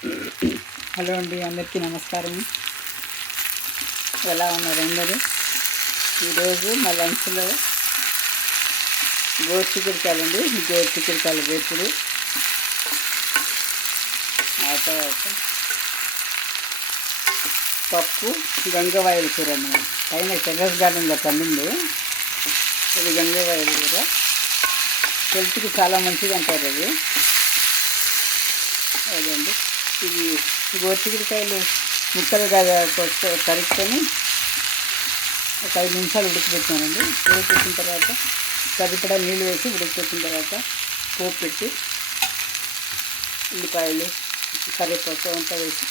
Hello అండి, అందరికీ నమస్కారం. ఎలా ఉన్నారు అందరూ? ఈరోజు మా లంచ్లో గోరుచిక్కుడుకాయలండి. గోరుచిక్కుడుకాయలు వేపుడు, ఆ తర్వాత పప్పు, గంగవాయల కూర అన్నమాట. పైన టెర్రస్ గార్డెన్లో పండింది. ఇది గంగవాయల కూర. హెల్త్కి చాలా మంచిది అంటారు అది. అదండి, ఇది గోరుచిక్కుడుకాయలు ముక్కలుగా కలుపుకొని ఒక 5 నిమిషాలు ఉడకబెట్టానండి. ఉడకబెట్టిన తర్వాత సరిపడా నీళ్ళు వేసి ఉడకబెట్టిన తర్వాత పోపు పెట్టి ఉల్లిపాయలు, కరివేపాకు అంతా వేసి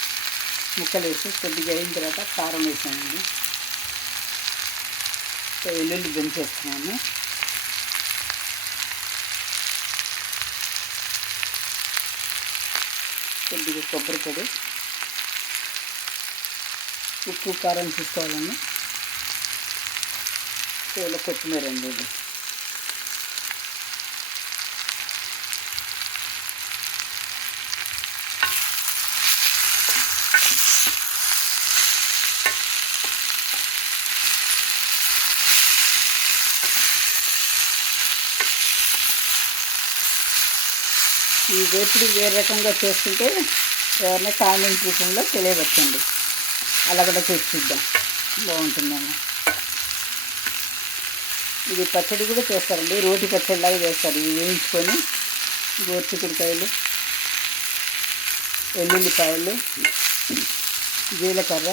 ముక్కలు వేసి కొద్దిగా అయిన తర్వాత కారం వేసానండి. వెల్లుల్లి దంచేస్తున్నాను. కొద్దిగా కొబ్బరి పొడి, ఉప్పు, కారం చూసుకోవాలండి. ఇలా కొత్తిమీర అండి. ఇది ఈ వేపుడు వేరే రకంగా చేసుకుంటే ఎవరైనా కామెంట్ రూపంలో తెలియవచ్చండి. అలా కూడా చేసి చూద్దాం, బాగుంటుందేమో. ఇది పచ్చడి కూడా చేస్తారండి, రోటి పచ్చడిలాగా చేస్తారు. ఇవి వేయించుకొని గోరుచిక్కుడుకాయలు, వెల్లుల్లిపాయలు, జీలకర్ర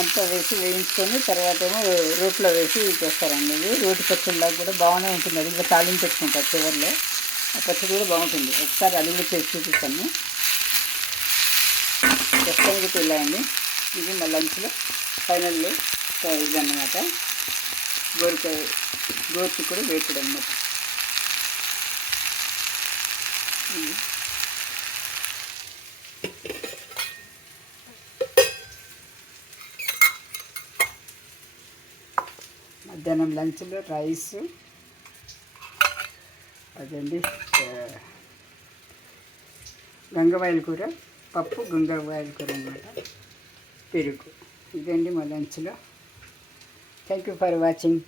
అంతా వేసి వేయించుకొని తర్వాత ఏమో రోట్లో వేసి చేస్తారండి. ఇది రోటి పచ్చడిలాగా కూడా బాగానే ఉంటుంది. అది కూడా తాలింపు పెట్టుకుంటారు చివరిలో. ఆ పచ్చడి కూడా బాగుంటుంది. ఒకసారి అది కూడా చేసి చూపిస్తాను. ప్రస్తుతానికి ఇలా అండి. ఇది మా లంచ్లో ఫైనల్లో ఇది అన్నమాట. గోరుచిక్కుడు వేపుడు అన్నమాట. మధ్యాహ్నం లంచ్లో రైస్ అదండి, గంగవాయల కూర, పప్పు, గంగవాయల కూర అన్నమాట, పెరుగు. ఇదండి మా లంచ్లో. Thank you for watching.